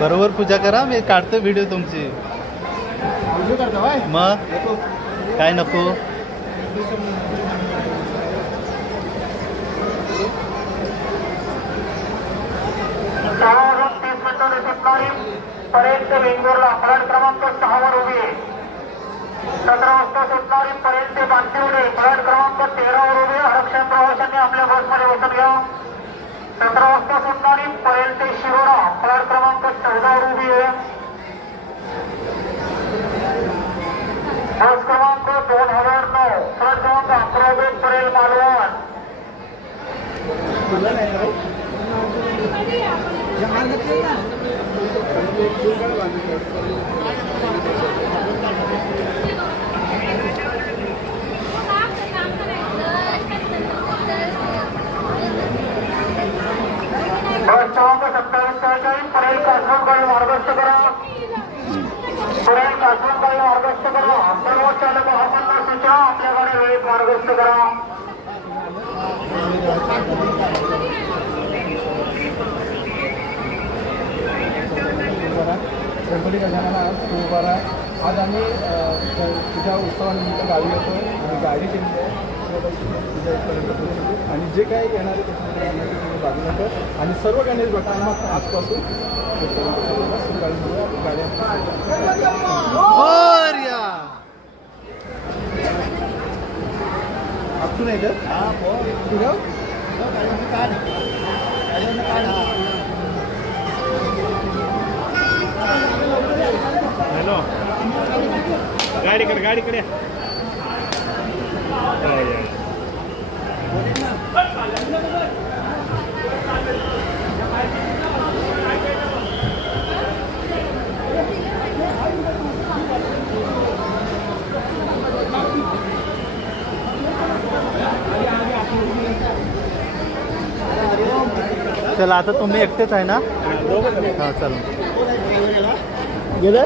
बरोबर पूजा करा. मी काढतो व्हिडिओ तुमची. मग काय नको. पर्यंत वेंगुर्ला फलाट क्रमांक 6 वर उभी आहे. 17 वाजता सुटणारी पर्यंत बांधिवडे फलाट क्रमांक 13 वर उभी. आरक्षण प्रवाशांनी आपल्या बसमध्ये बसून घ्या. 17 वाजता सुटणारी पर्यंत शिरोडा फलाट क्रमांक 14 वर उभी आहे. बस क्रमांक 2009 फलाट क्रमांक 11 परेल मालवण. बस क्रमांक 27 परेल कासवडकडे मार्गस्थ करा. परेल कासवडकडे मार्गस्थ करा. सर्व चालक वाहनांना सूचना आपल्याकडे वेळेत मार्गस्थ करा. गणपती गजानन आज उभारा. आज आम्ही तुझ्या उत्सवानिमित्त गावी येतो आणि गाडी केली आहे तुझ्या इथपर्यंत पोहोचतो आणि जे काही येणारे त्याच्यामध्ये गावी येतं आणि सर्व गणेश भक्तांना आजपासून मोरया. आपसून येतं तुझं हॅलो गाडीकडे चला आता तुम्ही एकटेच आहे ना. हां चला गेलं